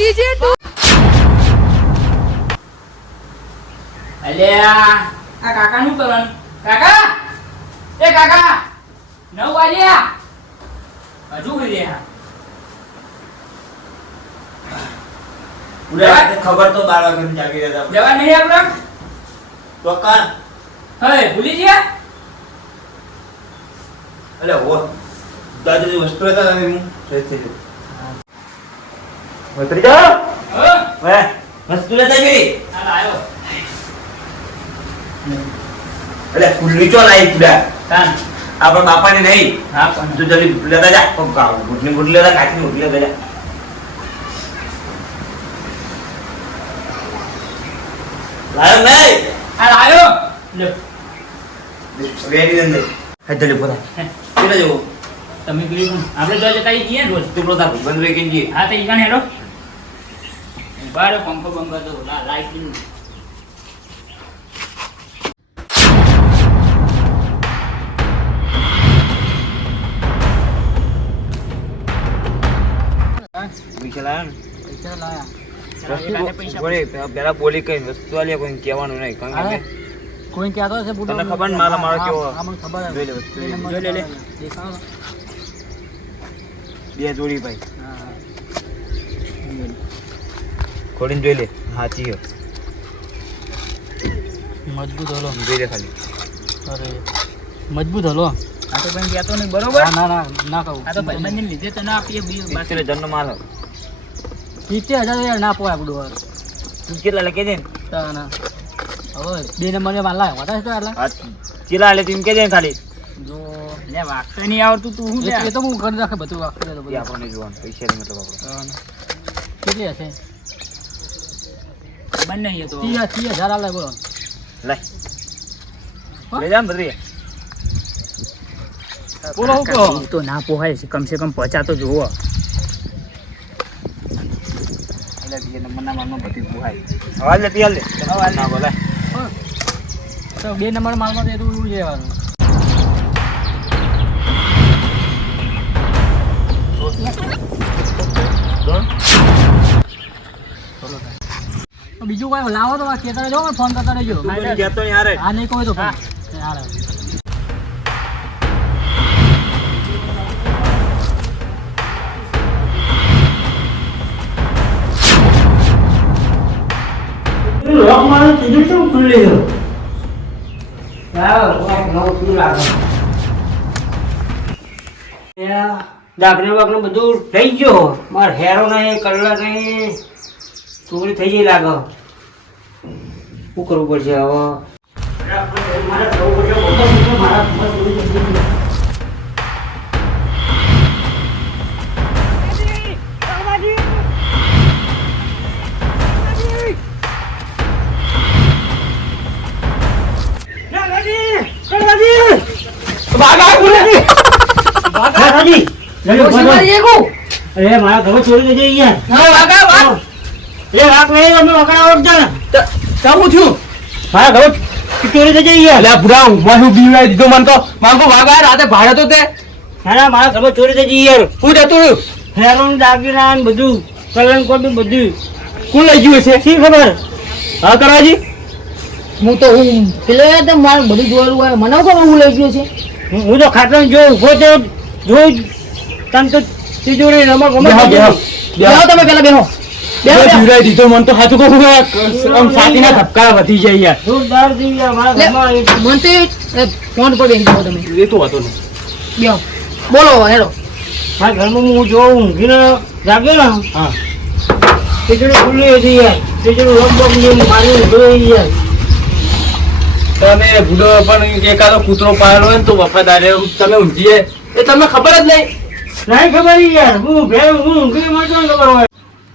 जीजे तू અલ્યા આ કાકા નું કરવાનું કાકા એ કાકા 9 વાગ્યા હજુ ગયા ઉડા ખબર તો 12 વાગે જાગી રહ્યા હતા જવા નહીં આપડે તો કા હવે ભૂલી ગયા અલે ઓ દાદાની વસ્તુ હતા તમે હું ફ્રેશ થઈ ગયો ઉતરી જાઓ વે વસ્તુ લેતા ગઈ હાલ આયો અલે ફૂલની ચો લાઈ તુડા કાન આપણા બાપાને નહીં હા પણ તું જલ્દી લેતા જા કોક કાવ ગુટની ગુટ લેતા કાચની ગુટ લેતા જા લાયો નહીં હાલ આયો લે રેડી દે હે જલ્દી પોતા કેને જો તમે ગઈ આપણે જો જતા જઈએ રોજ તું પોતા બંધ વે કેજી હા તો ઈકાને હેડો બારે પંખો બંગો તો લાઈટ ની પૈસા લાયા પેલા બોલી કઈ વસ્તુ આલે કોઈ કહેવાનું નહીં કારણ કે કોઈ કહેતો છે બુડો તને ખબર ને મારો કેવો મને ખબર જોઈ લે વસ્તુ જોઈ લે લે દેખાડો બે જોડી ભાઈ હા ખોડીને જોઈ લે હાચી હે મજબૂત હલો જોઈ લે ખાલી અરે મજબૂત હલો આ તો પણ ગયા તો નહીં બરોબર ના ના ના કહું આ તો ભાઈબંધને લીધે તો ના આપીએ બાકી જન્મ માલ 70,000 યાર ના પોય બુડો તું કેટલા લખી દે ના હવે 2 નંબરે માલ લાય વાટા તો આટલા કેટલા લે તું કે દે ખાલી જો લે વાગતા નહીં આવડતું તું શું લે એ તો હું કરી રાખે બધું વાપરી દે એ બધું આપણને જોવાનું પૈસા ની મતલબ આપણો કેટલી હશે બંને નહીં તો 30,000 આલે બોલો લાય લે જામ બધી બોલો હું કહો તો ના પોહાય છે કમ સે કમ 50 તો જોવો એટલે બે નંબરના માલમાં બધી પોહાય હવાલ લે તિયાલ લે હવાલ ના બોલે તો 2 નંબર માલમાં તો એટલું લેવાનું બીજું કોઈ લાવો તો ખેતરે જો ફોન કરતા રહેજો તું મને કહેતો નહીં હારે હા નહીં કોઈ તો હા લોક મારું કીધું શું ખુલ્લી ગયો દાખલો બાકલો બધું થઈ ગયો મારે હેરો નહીં કલર નહીં ચોરી થઈ ગઈ લાગે શું કરવું પડશે હવે અરે મારા ઘરે ચોરી થઈ ગઈ મારા ઘરે ચોરી થઈ ગઈ મારા ઘરમાં ચોરી થઈ ગઈ યાર શું જતું હેરોન દાગીના ને બધું કલંક બધું કોણ લઈ ગયું છે શી ખબર હા કરવાજી હું તો હું પેલે તો મારે બધું જોયેલું હોય મને ખબર હું લઈ ગયો છે હું તો ખાતર જો ઉભો થયો જોઈ તને તો તિજોરી રમક બેહો તમે પેલા બેહો દીધો મન તો હાથું કહું આમ સાતીના ધબકા વધી જાય યાર જોરદાર જી યાર મારા ઘરમાં મન તો ફોન પર બેસી જાઓ તમે એ તો હતો ને બેહો બોલો હેડો મારા ઘરમાં હું જો ઊંઘીને જાગ્યો ને હા તિજોરી ખુલ્લી હતી યાર તિજોરી લગભગ જેમ મારી જોઈ યાર તમે ભૂડો પણ એકાદો કૂતરો પાડેલો હોય ને તો વફાદાર તમે ઊંઘીએ એ તમને ખબર જ નહીં નહીં ખબર યાર હું ઊંઘી મળતો ને ખબર હોય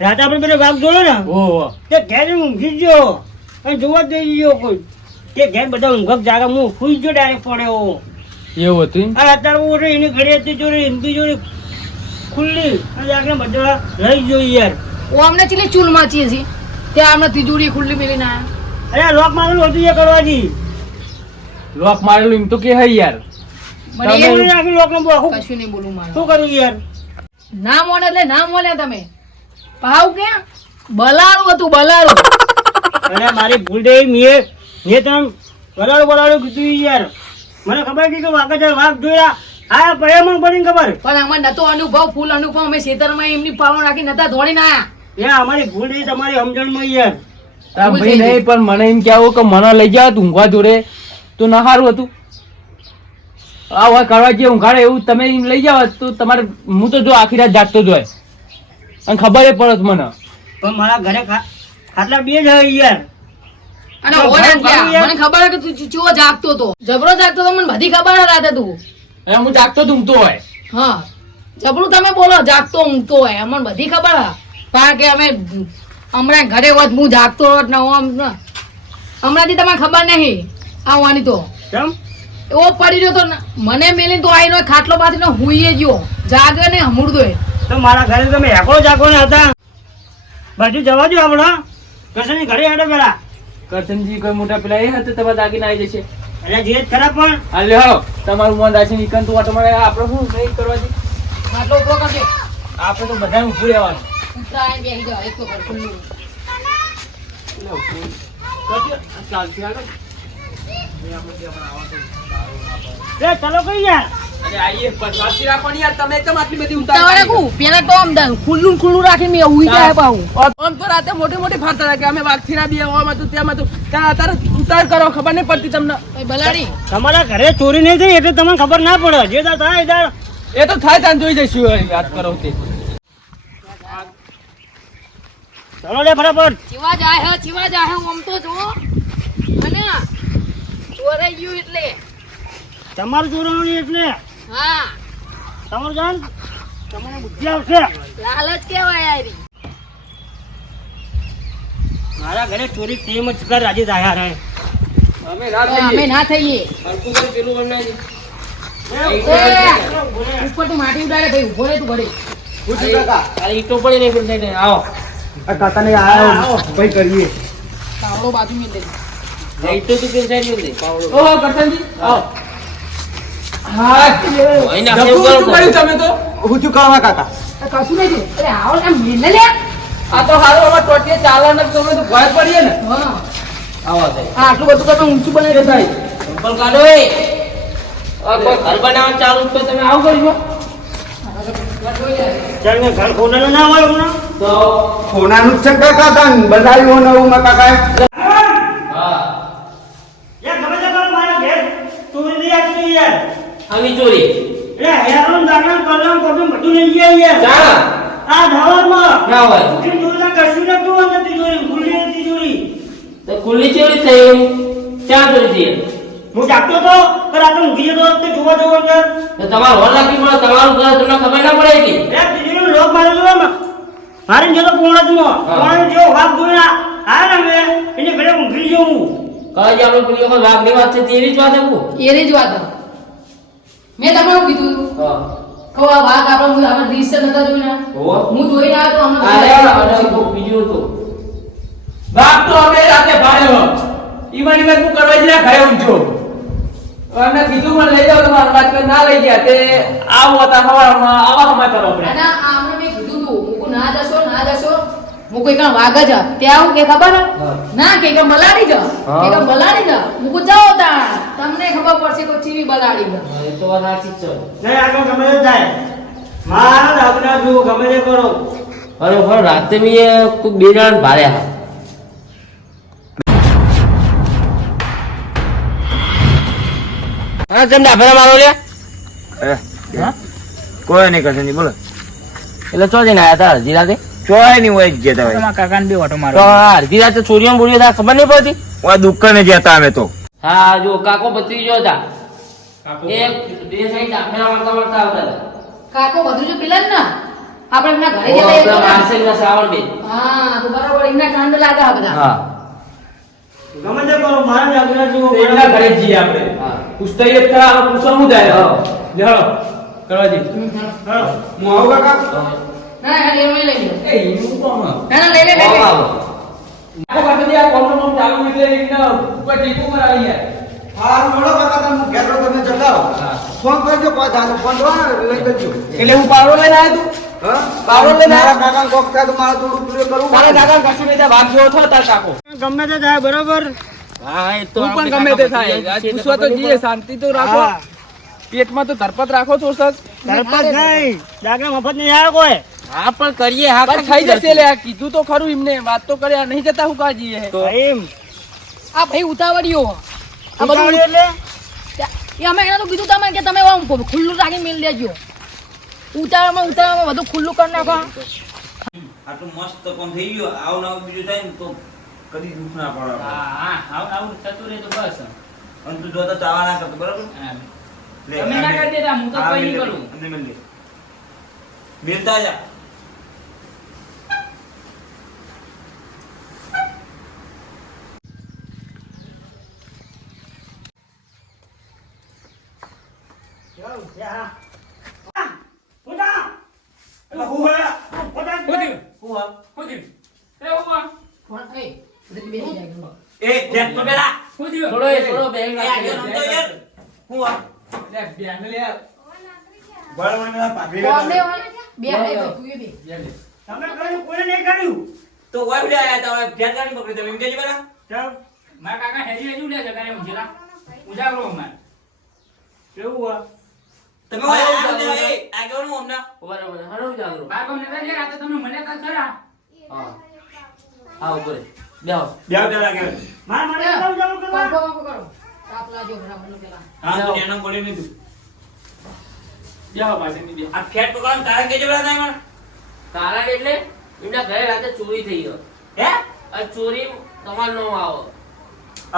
રાતે આપણે પેલો વાઘ જોયો ને તે ઘેર ઊંઘી ગયો અને જોવા જ જઈ ગયો કોઈ તે ઘેર બધા ઊંઘક જાગા હું સુઈ ગયો ડાયરેક્ટ પડ્યો એવું હતું અને અત્યારે હું એની ઘરે હતી જોડી હિન્દી જોડી ખુલ્લી અને આગળ બધા લઈ ગયો યાર ઓ અમને ચીલી ચૂલ માચી છે ત્યાં અમને તિજોરી ખુલ્લી મેલીને આયા અરે લોક મારેલું હતું એ કરવાજી લોક મારેલું એમ તો કે હે યાર મને તમે રાખી લોક ને કશું નહીં બોલું મારે શું કર્યું યાર ના મોને એટલે ના મોને તમે ભાવ કે બલાડું હતું બલાડું. અને મારી ભૂલ થઈ મેં તને બલાડું કીધું યાર. મને ખબર હતી કે વાઘ છે વાઘ જોયા આ પયામાં પડીને ખબર. પણ આમાં નતો અનુભવ ફૂલ અનુભવ અમે ખેતરમાં એમની પાવન રાખી નતા દોડીને આયા. યાર અમારી ભૂલ થઈ તમારી સમજણમાં યાર. તાર ભાઈ નહીં પણ મને એમ કહેવું કે મને લઈ જાવ ઊંઘવા જોડે તો ના સારું હતું. આ હોય કરવા જે ઊંઘાડે એવું તમે એમ લઈ જાવ તો તમારે હું તો જો આખી રાત જાગતો જ હોય અને ખબર પડત મને. પણ મારા ઘરે ખાટલા બે જ હોય યાર. અને ઓય ના થયા. મને ખબર કે તું ચેવો જાગતો તો જબરો જાગતો તો મને બધી ખબર રાતે તું. એ હું જાગતો જ ઊંઘતો હોય. હા જબરું તમે બોલો જાગતો ઊંઘતો હોય અમને બધી ખબર હા. કારણ કે અમે હમણાં ઘરે હોત હું જાગતો હોત ને આમ હમણાંથી તમને ખબર નહીં આવવાની તો કેમ એવો પડી રહ્યો તો મને મેલીને તો આવીને ખાટલો પાથરીને હુઈએ ગયો જાગે ને હમુરદો તો મારા ઘરે તમે એકલો જાગો ને હતા બાજુ જવા દો આપણે કૃષ્ણની ઘરે હેડો પેલા કરશનજી કોઈ મોટા પેલા એ હતા તમારા દાગીના આવી જશે. એટલે જે ખરાબ પણ હાલ હાલો તમારું મન રાખીને ઈકન તો તમારે આપણે શું નહીં કરવા દે. ખાટલો ઉપરો કરજે આપણે તો બધાને ઊભું રહેવાનું. ઉતરાય બેહી જાવ એક તો કર ખુલ્લું ચાલશે હાલો. એ ચલો કઈ યાર અરે આઈએ પણ સાચી રાખવાની યાર તમે એકદમ આટલી બધી તમારે ઉતાર કુ પેલા તો આમ ખુલ્લું ખુલ્લું રાખીને મેં ઉઈ જાય પાઉં આમ તો રાતે મોટી મોટી ફાડતા હતા કે અમે વાઘથી ના બી આમ હતું તેમ હતું ત્યાં અત્યારે ઉતાર કરો ખબર નહીં પડતી તમને. બલાડી તમારા ઘરે ચોરી નહીં થઈ એટલે તમને ખબર ના પડે જે દાર થાય એ દાર એ તો થાય ત્યાં જોઈ જઈશું હવે વાત કરો તે. ચલો લે ફટાફટ ચીવા જાય આમ તો જો અને ચોરાઈ ગયું એટલે તમારું ચોરવાનું એટલે હા તમારું જાન તમને બુદ્ધિ આવશે લાલચ કેવાય યારી મારા ઘરે ચોરી તેમ જ કર રાજી થાય રે અમે રાત અમે ના થઈએ હરકું કરી પેલું બનાવી ઉપર તો માટી ઉડાડે ભાઈ ઉભો રે તું ઘરે પૂછું કાકા આ ઈટો પડી નહીં પણ નહીં આવો આ કાકાને આવો ભાઈ કરીએ પાવડો બાજુ મેં દે ઈટો તો પેલ સાઈડ નહીં પાવડો ઓહો કરશનજી આવો હા ઓય ના કેવું કર્યું તમે તો હું શું કરવા કાકા કશું નહીં થયું. અરે આવો ને મેલે લે આ તો હારું અમાર ટોટીએ ચાલવા ને તમે તો ભય પડીએ ને હા આવો દે આ આટલું બધું તમે ઊંચું બનાવી ભાઈ ચંપલ કાઢો એ આ કોઈ ઘર બનાવવા ચાલુ તો તમે આવું કરજો ચાલ ને ઘર ખોનાનું ના હોય હમણાં તો કોનાનું છે કાકા તન બનાવ્યું નવું માં કાકા હા યાર ખબર છે કરો મારા ઘેર ચોરી નહીં આપી યાર આમી ચોરી એટલે હેરાન દાખલા કલમ બધું લઈ ગયા યાર ચાલ આ ધાવામાં ના હોય ઉઠીને જોયું તો કશું નતું અંદર તિજોરી ખુલ્લી હતી તિજોરી તો ખુલ્લી ચોરી થઈ ક્યાં ચોરી થઈ હું જાગતો તો પણ આ તો ઊંઘી જતો તો જોવા જવો અંદર તો તમારું હોલ રાખી મળે તમારું ઘર તમને ખબર ના પડે કે એ તિજોરી લોક માર્યો તો મારી જતો પોણા જુઓ પોણા જેવો વાઘ જોયા આ ને મેં એને ઘરે ઊંઘી ગયો હું કહે આપણે પેલી વખત વાઘની વાત છે તેવી જ વાત હતું એની જ વાત મેં તમારું કીધું હા કહો આ વાઘ આપણે રીસ નતા જોઈને હોવા હું જોઈને આવ્યો તો અમને અરે બીજું હતું વાઘ તો અમે રાતે ભાડ્યો ઈમાની મેં હું કરવા જ ના ઘરે ઊંચો અને કીધું મને લઈ જાવ તમારા વાત પર ના લઈ ગયા તે આવો હતા હવારમાં આવા સમાચાર આપણે અને આમને મેં કીધું તું મુકુ ના જશો હું કોઈ કાં વાઘ જ ત્યાં આવું કે ખબર ના કે બલાડી જ કે બલાડી જ મુકુ જાઓ તા તમને ખબર પડશે કે ચીવી બલાડી જ એ તો વાત સાચી જ છે નહીં આગળ ગમે તે થાય મારા દાદા જુઓ ગમે તે કરો અરે પણ રાતે મેં કોઈ બે જણ ભાડ્યા હા તમને આભરા મારો લે કોઈ નહીં કરશે નહીં બોલો એટલે ચો જઈને આયા હતા અડધી રાતે ચોય નહીં હોય જ ગયા હોય કાકાને બે ઓટો તો અડધી રાતે ચોરીઓ બોલીઓ હતા ખબર નહીં પડતી ઓય દુકાને જતા અમે તો હા જો કાકો બત્રી ગયો હતા એ બે સાઈડ આભરા મારતા મારતા આવતા હતા કાકો બધું જો પેલા જ ના આપણે એમના ઘરે ઓ, જતા આપણા માર્શલના શ્રાવણ બેન. હા તો બરાબર એમના કાંડ લાગે આ બધા હા ગમે તે કરો મારા દાદા જુઓ એટલા ઘરે જઈએ આપણે પૂછતા જ ખરા હવે પૂછવા હું જાય લે હળો કરવાજી હું આવું કાકા ના ના લઈ લઈ લો એ ઈનું કોમ ના ના લઈ લે આવો આવો નાકો કાઢી આ કોમ ચાલુ એટલે એને ઉપર ટીપો કરાવી યાર હારું મળો કાકા તમે ઘેર રહો, તમે જતા રહો. ફોન કરજો કોઈ જાતો ફોન દો ને લઈ જજો. એટલે હું પાવડો લઈને આવ્યો તું હા? પાવડો લઈને મારા કાકાને કોક થાય તો મારે થોડું પેલું કરવું તારા પડે. કાકા કશું નહીં થાય, ભાગ જેવો થયો તાર કાકો ગમે તે થાય બરોબર હા એ તો પણ ગમે તે થાય આજ પૂછવા તો જઈએ, શાંતિ તો રાખો, હા. પેટમાં તો ધરપત રાખો છો સર. ધરપત નહીં દાખલા મફત નહીં આવે કોઈ હા પણ કરીએ, હા પણ થઈ જશે લે, આ કીધું તો ખરું એમને, વાત તો કર્યા નહીં જતા હું કાજીએ એમ આ ભાઈ ઉતાવળીઓ આ બધું ઉતાવળી એટલે એ અમે એને તો કીધું તમે કે તમે આમ ખુલ્લું રાખીને મેલ દેજો. ઉતાવળમાં બધું ખુલ્લું કરી નાખો. આટલું મસ્ત કોમ થઈ ગયો આવું ના આવું બીજું થાય ને તો કદી દુઃખ ના પડે હા હા આવું થતું રહે તો બસ. અને તું જોતા ચાવા ના કરતો બરાબર હા. લે, તમે ના કરી દેતા, હું તો હા, કોઈ નહીં મિલ લે, કરું. અમને મિલ લે. મિલતા જા એટલે હું હે? શું થયું? હું હે? શું થયું? એ ઉભા. ફોન એ બધી બેસી જાય. એ જેટ તો પેલા શું થયું? થોડો એ થોડો બેંગ એ આજે રમતો યાર હું હે? લે બેંગ લે બળ મને પેલા પાઘડી ફોન લે લગાવ. હોય. બે હાથે તું એ બે. તમે કર્યું કોઈ નહીં કર્યું તો વાય ઉડે આયા તમે ધ્યાન ગાડી પકડી તમે એમ કેજી બરા ચાલ મારા કાકા હેરી હેરી ઉડ્યા છે કાંઈ ઊંઘેલા. ઉજાગરો અમારે. કેવું હોય તમે વાય આયા એ આગળ હું હમણાં બરાબર હરો જાગરો બાર ગામ નતા ગયા, રાતે તમે મળ્યા તા ખરા. હા હા ઉપર બેહો બેવ પેલા કે માર મને કેવું ચાલુ કરવા પાંખો કરો. તાપ લાગ્યો બરાબર પેલા. હા તો એનો પડી નહીં તું બેહો પાછળની બે આ ફેટ પકડવાનું તારે કેજી બરા થાય મને તારા એટલે એમના ઘરે રાતે ચોરી થઈ ગયો, હે આ ચોરી તમાર નો આવો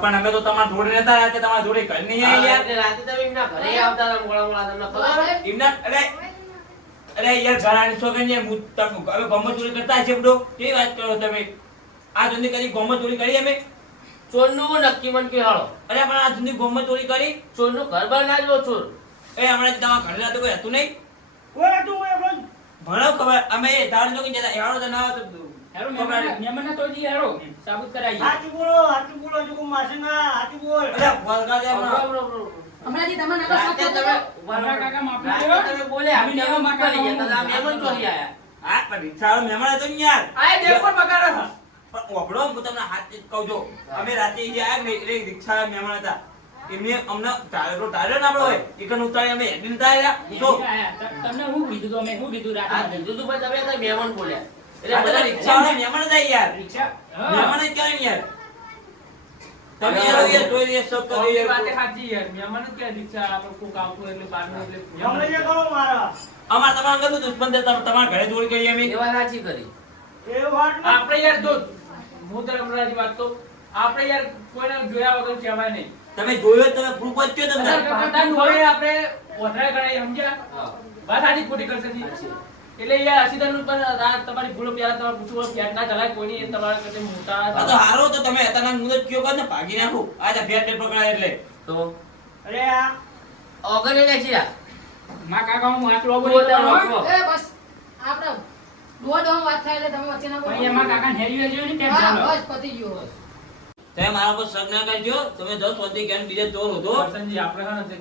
પણ અમે તો તમારા જોડે રહેતા રહ્યા છે, તમારા જોડે ઘર નહીં આયા યાર. એટલે રાતે તમે એમના ઘરે આવતા હતા મોડા મોડા, તમને ખબર છે? એમના અરે યાર ઘરાની છોકરી ને હું તમે હવે ગમત ચોરી કરતા છે બડો કેવી વાત કરો તમે આ સુધી કદી ગમત ચોરી કરી અમે ચોરનું નક્કી મન કે હાલો અરે પણ આ સુધી ગમત ચોરી કરી ચોરનું ઘર બહાર ના જો ચોર એ હમણાં તમારા ઘરે રાતે કોઈ હતું નહીં કોઈ હતું કોઈ આપણું ભણો ખબર અમે તાર જો કે જતા એવાળો તો ના હતો હેરો મહેમાનને તો જઈએ હેરો. સાબુત કરાવીએ. હાચું બોલો જો કોઈ માસે ના હાચું બોલ અરે વળગા દે હમણાં. હમણાંથી તમારે નકર રાતે સાથ તમે આપો. મારા કાકા માફી રાતે લ્યો. તમે બોલ્યા અમે અમે મહેમાન કાકા કરી ગયા, તમે મહેમાન ચોરી આયા. હા પણ રિક્ષાવાળો મહેમાન હતો ને યાર આ એ દેવ પર બગાડો છે. પણ ઓભળો હું તમને હાથ કહું છું અમે રાતે જે આયા ને એટલે રિક્ષાવાળા મહેમાન હતા એમને અમને ટાળ્યો ના આપણો હોય એકન ઉતારી અમે હેડી નતા આવ્યા તો તમને હું કીધું તો મેં શું કીધું આ રાતે? કીધું તું પણ તમે હતા મહેમાન બોલ્યા એટલે બધા રિક્ષાવાળા મહેમાન હતા યાર રિક્ષા હા. મહેમાન જ કહેવાય ને યાર તમે યાર જોઈ દે સબ કરી એ વાતે સાચી યાર, મહેમાન જ ક્યાં રિક્ષા આપણે કોક આવતું એટલે બહારનું એટલે હમણે જે કરો મારા અમાર તમારા અંગત દુશ્મન છે તમારા ઘરે ચોરી કરી અમે એ વાત સાચી કરી. એ વાત આપણે યાર જો હું તને હમણાંની વાત તો આપણે યાર કોઈને જોયા વગર કહેવાય નહીં. તમે જોયો તમે પ્રૂફ જ કયો તમને પાતાની જોડે આપણે વધારે ગણાય, સમજ્યા? હા. વાત સાચી ખોટી કરશે નહીં. એટલે યાર હસીદાનું પણ આ તમારી ભૂલો પહેલા તમારે પૂછવું ફેટ ના ચલાય કોઈની, એ તમારા કરતા મોટા આ તો હારો તો તમે હતા મુદત કયો કર ને ભાગી નાખો આજે ફેટ પકડાય એટલે તો અરે આ ઓગણે લેખી મારા કાકા હું આટલો તું બોલી અત્યારે હો. વાંચવો. એ બસ આપણે દોઢ વાત થાય એટલે તમે વચ્ચે ના બોલો. ભાઈ એમાં કાકા હેરી હેરી ને કેમ હા ચાલો? બસ પતી ગયો. તમે મારા પર શક ના કરજો તમે 10 વર્ષથી ક્યાં બીજે ચોર હતો કરશનજી આપણે છે ને તે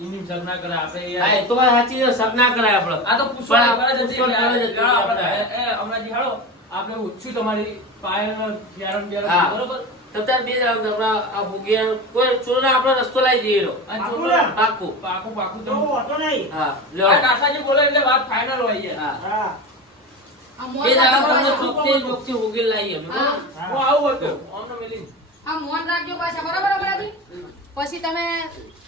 એની સર ના કરે આપણે હા, યાર એ તો વાત સાચી છે, સબ ના કરાય આપણે. આ તો પૂછવા પણ આપણે જ હતી, પૂછવા આપણે જ હતી, આપણે આપણે. હમણાંથી હાલો આપણે ઓછું તમારી પાયલનો બેરન બેરન હા. બરોબર તમ તાર બે જણા આપણા આ ભૂગિયા કોઈ ચોરને આપણે રસ્તો લાવી દઈએ એનો. અને પાકું છોકરો- ને? પાક્કું. પાકું પાકું તો તો હોતો નહીં હા, લ્યો. આ કાકાજી બોલે એટલે વાત ફાઇનલ હોય યાર. હા. હા આ મોહન બે જણા રાખજો તમને પાછા. ચોકથી ચોકથી ઉગી લાવીએ અમે, હા. બરોબર? હું આવું હતો અમને મેલી આ મોહન રાખજો પાછા બરાબર હમણાંથી. પછી તમે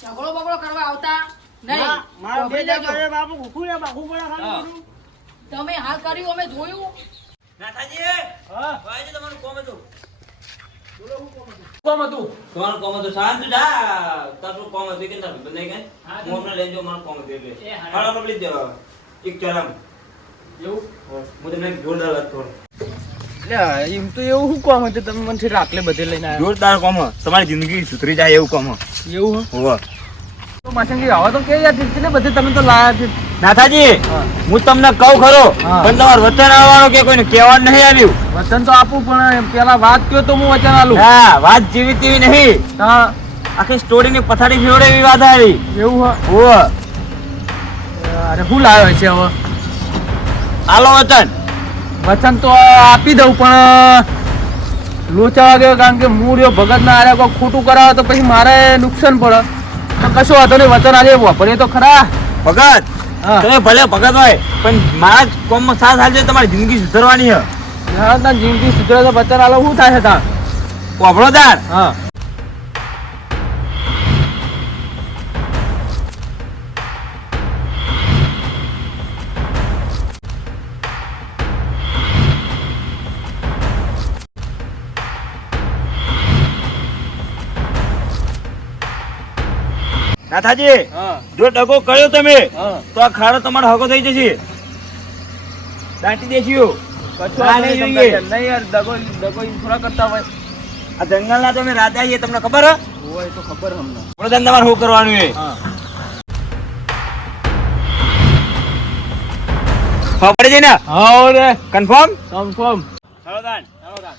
ઝઘડો બગડો કરવા આવતા નહીં. મારા બે પકડી લેજો. જણા બાપુ ભૂખું ને બાપુ પડે ખાલી હા. બધું. તમે હાલ કર્યું અમે જોયું. નાથાજી હા વાજે તમારું કોમ હતું કોમ હતું તમારું કોમ હતું શાંત જા તારું કોમ હતું કે ના બને કે હા, હું હમણાં લઈ જાઉં મારું કોમ હતું એટલે એ હારા. હાલો આપણે લઈ જાઓ એક ચરમ એવું હું તમને એક જોરદાર વાત કરું એમ તો એવું શું કોમ હતું તમે મને ઠેર આટલે બધે લઈને આવ્યા જોરદાર કોમ તમારી જિંદગી સુધરી જાય એવું કોમ એવું હોવા તો માસનજી આવા તો કે યાર કેટલે બધે તમે તો લાયા છે નાથાજી હા. હું તમને કહું ખરો હા. પણ તમારું વચન આવવાનું કે કોઈને કહેવાનું નહીં આવ્યું વચન તો આપું પણ પેલા વાત કયો તો હું વચન આલું હા વાત જીવી તેવી નહીં હા આખી સ્ટોરીની પથારી ફેવડે એવી વાત આવી. એવું ઓ અરે શું લાવ્યો છે હવે આલો વચન. વચન તો આપી દઉં પણ લોચા વાગ્યો કારણ કે હું રહ્યો ભગત ના આરે કોઈ ખોટું કરાવે તો પછી મારે નુકસાન પડે તો કશો વાંધો નહીં વચન આજે વાપરીએ તો ખરા. ભગત હા તમે ભલે ભગત હોય પણ મારા કોમમાં સાથ હાલજો, તમારી જિંદગી સુધારવાની છે. હા તાર જિંદગી સુધરે તો વચન આલો શું થાય છે તાર. વાપરો તાર. હા નાથાજી હા જો ડગો કર્યો તમે હા તો આ ખાડો તમારો હગો થઈ જશે. દાટી દેશું. કશો હા, નહીં નહીં જોઈએ જોઈએ. નહીં યાર દગો દગો ઈ થોડા કરતા હોય આ જંગલના તમે રાતે આવીએ તમને ખબર હે? હોય તો ખબર અમને. પ્રધાન તમારે શું કરવાનું છે? હા ખબર પડી જાય ને? હા રે કન્ફર્મ? કન્ફર્મ. પ્રધાન ચાલો તાર